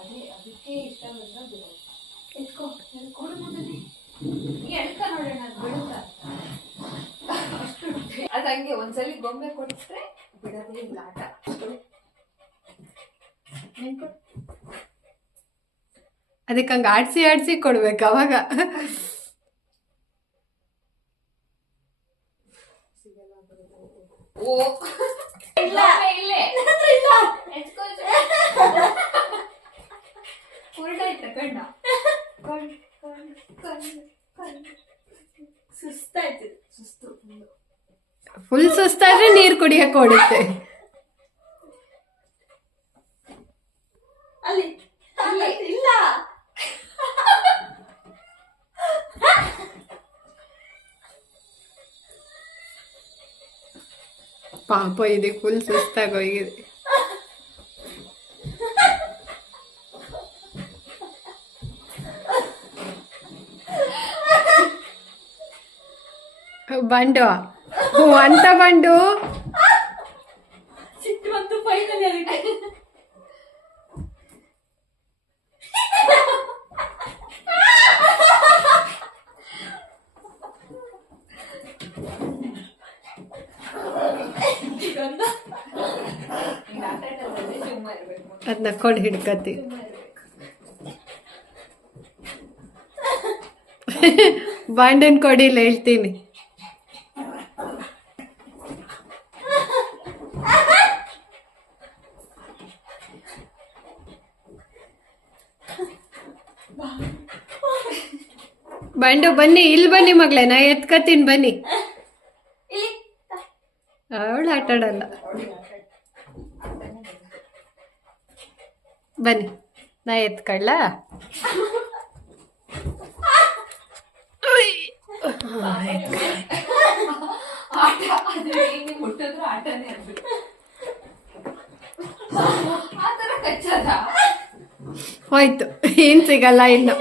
ಅದೇ ಅದಕ್ಕೆ ಇಷ್ಟ ಬಂದ ಬಿಡೋದು. ಎತ್ಕೋ ಕೊಡು ಮಗನೇ, ಎಳ್ಕ ನೋಡೋಣ ಬಿಡುತ್ತ. ಅದ್ ಹಂಗೆ ಒಂದ್ಸಲಿ ಗೊಂಬೆ ಕೊಡಿಸ್ರೆ ಬಿಡೋದೇ ಇಲ್ಲ ಆಟ. ಅದಕ್ಕೆ ಹಂಗ ಆಡ್ಸಿ ಆಡ್ಸಿ ಕೊಡ್ಬೇಕು ಅವಾಗ. ಓ ಇಲ್ಲ ಇಲ್ಲೇ ಹೊರಟಾಯ್ತ ಕಣ್ಣ. ಸುಸ್ತಾಯ್ತು, ಸುಸ್ತು ಫುಲ್ ಸುಸ್ತಾದ್ರೆ ನೀರ್ ಕುಡಿಯಕ್ ಓಡುತ್ತೆ. ಅಲ್ಲಿ ಇಲ್ಲ ಪಾಪ ಇದಕ್ಕೆ ಫುಲ್ ಸುಸ್ತಾಗಿ ಹೋಗಿದೆ. ಬಂಡು ಅಂತ ಬಂಡು ಸಿಟ್ಟು ಬಂತು ಫೈನಲಿ ಅದಕ್ಕೆ. ಅದ್ ನಕ್ಕೊಂಡು ಹಿಡ್ಕತಿ. ಬಾಂಡನ್ ಕೊಡಿಲ್ಲ ಹೇಳ್ತೀನಿ. ಬಂಡು ಬನ್ನಿ, ಇಲ್ಲಿ ಬನ್ನಿ ಮಗ್ಳೆ, ನಾ ಎತ್ಕತೀನಿ ಬನ್ನಿ. ಅವಳು ಆಟಾಡಲ್ಲ, ಬನ್ನಿ ನಾ ಎತ್ಕೊಳ್ಳ. ಮುಟ್ಟಿದ್ರು ಆಟನೇ ಆಗ್ಬೇಕು. ಆ ತರ ಕಚ್ಚದ ಹೋಯ್ತು, ಏನ್ ಸಿಗಲ್ಲ ಇನ್ನು.